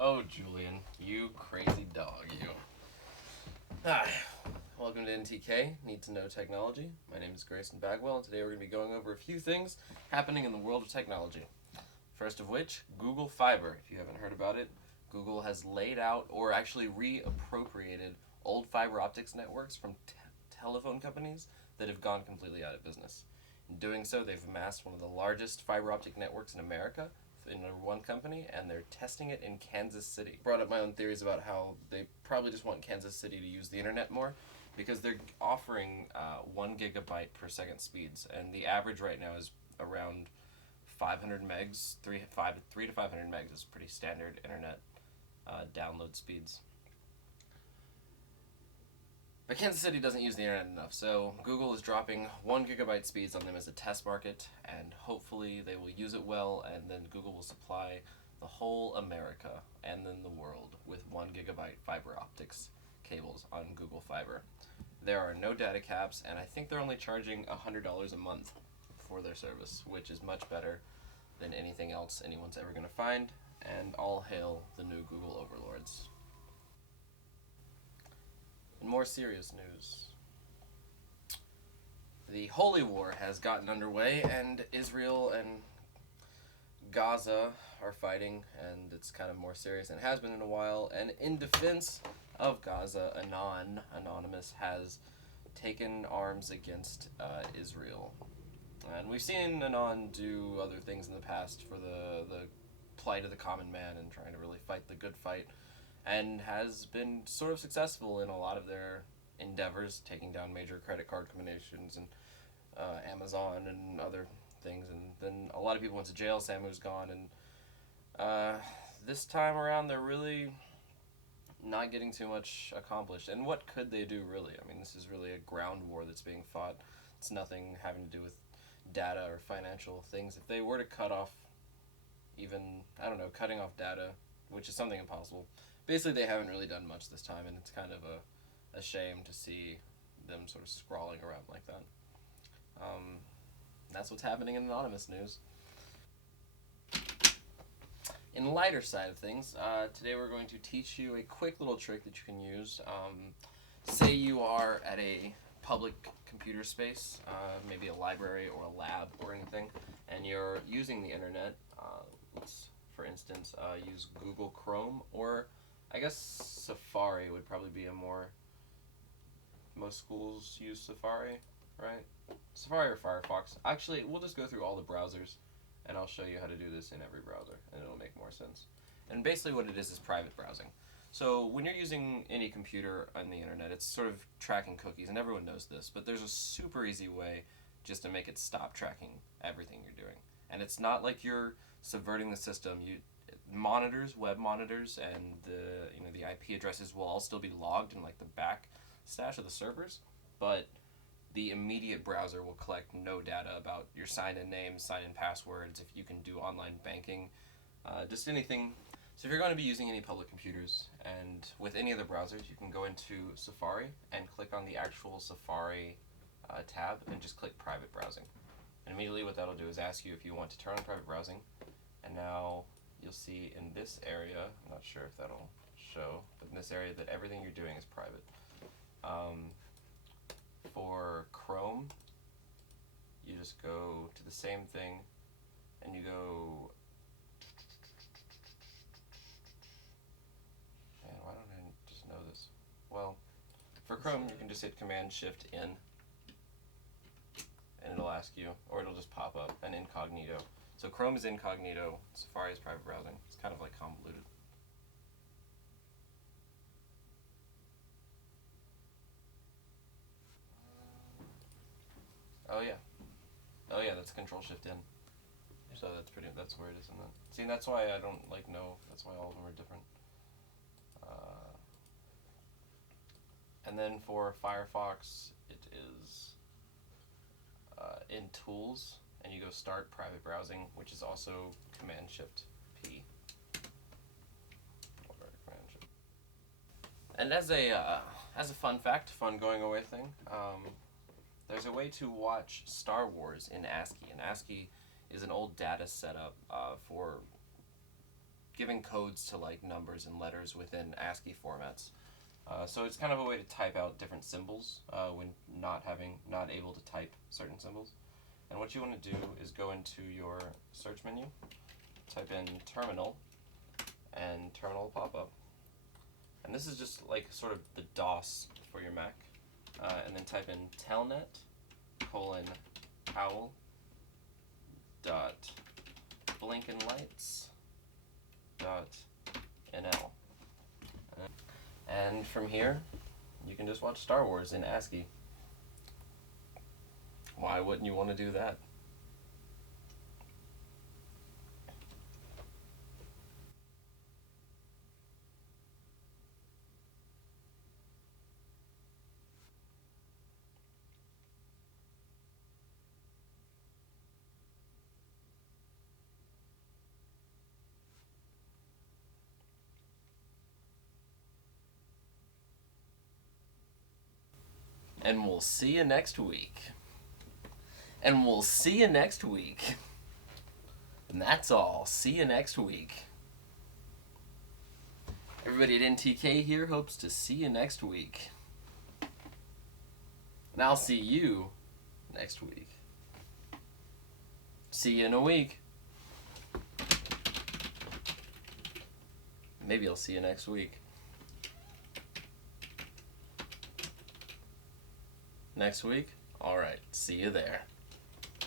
Oh, Julian, you crazy dog, you. Hi, welcome to NTK, Need to Know Technology. My name is Grayson Bagwell, and today we're going to be going over a few things happening in the world of technology. First of which, Google Fiber. If you haven't heard about it, Google has laid out, or actually reappropriated, old fiber optics networks from telephone companies that have gone completely out of business. In doing so, they've amassed one of the largest fiber optic networks in America in one company, and they're testing it in Kansas City. Brought up my own theories about how they probably just want Kansas City to use the internet more, because they're offering 1 gigabyte per second speeds, and the average right now is around 500 megs. 3 to 500 megs is pretty standard internet download speeds. But Kansas City doesn't use the internet enough, so Google is dropping 1 gigabyte speeds on them as a test market, and hopefully they will use it well, and then Google will supply the whole America and then the world with 1 gigabyte fiber optics cables on Google Fiber. There are no data caps, and I think they're only charging $100 a month for their service, which is much better than anything else anyone's ever going to find, and all hail the new Google overlords. In more serious news, the Holy War has gotten underway, and Israel and Gaza are fighting, and it's kind of more serious than it has been in a while. And in defense of Gaza, Anonymous, has taken arms against Israel. And we've seen Anon do other things in the past for the plight of the common man and trying to really fight the good fight, and has been sort of successful in a lot of their endeavors, taking down major credit card combinations and Amazon and other things. And then a lot of people went to jail. Samu's gone, and this time around they're really not getting too much accomplished. And what could they do, really? I mean, this is really a ground war that's being fought. It's nothing having to do with data or financial things. If they were to cut off, even, I don't know, cutting off data, which is something impossible, basically they haven't really done much this time, and it's kind of a shame to see them sort of scrawling around like that. That's what's happening in Anonymous news. In the lighter side of things, today we're going to teach you a quick little trick that you can use. Say you are at a public computer space, maybe a library or a lab or anything, and you're using the internet. Let's, for instance, use Google Chrome, or I guess Safari would probably be a more... Most schools use Safari, right? Safari or Firefox. Actually, we'll just go through all the browsers, and I'll show you how to do this in every browser, and it'll make more sense. And basically what it is private browsing. So when you're using any computer on the internet, it's sort of tracking cookies, and everyone knows this, but there's a super easy way just to make it stop tracking everything you're doing. And it's not like you're subverting the system. Web monitors, and the IP addresses will all still be logged in like the back stash of the servers, but the immediate browser will collect no data about your sign-in names, sign-in passwords, if you can do online banking, just anything. So if you're going to be using any public computers, and with any of the browsers, you can go into Safari and click on the actual Safari tab and just click private browsing. And immediately what that'll do is ask you if you want to turn on private browsing. And now you'll see in this area, I'm not sure if that'll show, but in this area that everything you're doing is private. For Chrome, you just go to the same thing, and you go... Man, why don't I just know this? Well, for Chrome, you can just hit Command-Shift-N, and it'll ask you, or it'll just pop up, an incognito. So Chrome is incognito, Safari is private browsing. It's kind of like convoluted. Oh yeah. Oh yeah, that's Control-Shift-N. So that's where it is in that. See, that's why I don't know. That's why all of them are different. And then for Firefox, it is in Tools, and you go Start Private Browsing, which is also Command-Shift-P. And as a fun fact, fun going away thing, there's a way to watch Star Wars in ASCII. And ASCII is an old data setup for giving codes to like numbers and letters within ASCII formats. So it's kind of a way to type out different symbols when not able to type certain symbols. And what you want to do is go into your search menu, type in terminal, and terminal will pop up. And this is just like sort of the DOS for your Mac. And then type in telnet :owl dot blinkenlights dot nl. And from here, you can just watch Star Wars in ASCII. Why wouldn't you want to do that? And we'll see you next week. And we'll see you next week. And that's all. See you next week. Everybody at NTK here hopes to see you next week. And I'll see you next week. See you in a week. Maybe I'll see you next week. Next week? Alright, see you there.